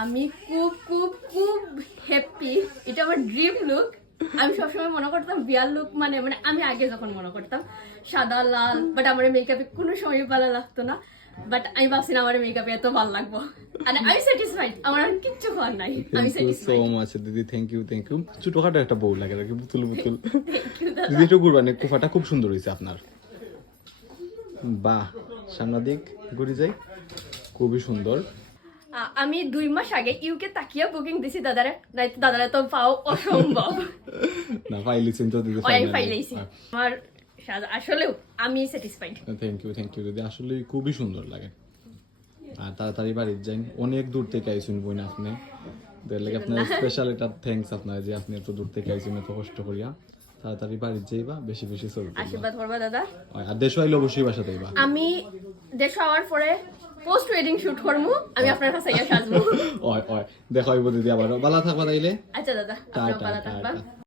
আমি খুব খুব খুব হ্যাপি, এটা আমার ড্রিম লুক। আমি সবসময় মনে করতাম বিয়ার লুক মানে মানে আমি আগে যখন মনে করতাম সাদা লাল, বাট আমার মেকআপে কোনো সময় ভালো লাগতো না। বাট আমি ভাবছি না আমার মেকআপে এত ভালো লাগবো, আর আমি স্যাটিসফাইড, আমার আর কিচ্ছু হওয়ার নাই, আমি thank you so satisfied. Much দিদি, থ্যাংক ইউ থ্যাংক ইউ। ছোটখাটো একটা বউ লাগে নাকি, বুতুল বুতুল। থ্যাংক ইউ দাদা। দিদি একটু ঘুরবানি, কুফাটা খুব সুন্দর হয়েছে আপনার। বাহ, সামনের দিক ঘুরে যাই, খুবই সুন্দর। আমি 2 মাস আগে ইউকে তাকিয়া বুকিং দিছি দাদারে, নাই তো দাদারে তো পাও অসম্ভব। না ফাইলিছেন তো দিদি, আমি ফাইলাইছি আমার আসলেও আমি স্যাটিসফাইড। থ্যাংক ইউ দিদি, আসলে খুবই সুন্দর লাগে। আর তাড়াতাড়ি বাড়ির যাই, অনেক দূর থেকে আইসুন বোন আপনি, দেখলে আপনার স্পেশাল একটা থ্যাঙ্কস আপনার, যে আপনি এত দূর থেকে আইসুন এত কষ্ট করিয়া। তাড়াতাড়ি বাড়ির যাইবা, বেশি বেশি চলবে, আশীর্বাদ করবা দাদা। আর দেশ আইলে অবশ্যই বাসা যাইবা। আমি দেশ হওয়ার পরে পোস্ট ওয়েডিং শুট করবো, আমি আপনার কাছে গিয়ে সাজবো। ওই দেখো দিদি, আবার ভালো থাকবা তাইলে। আচ্ছা দাদা, আপনার ভালো থাকবা।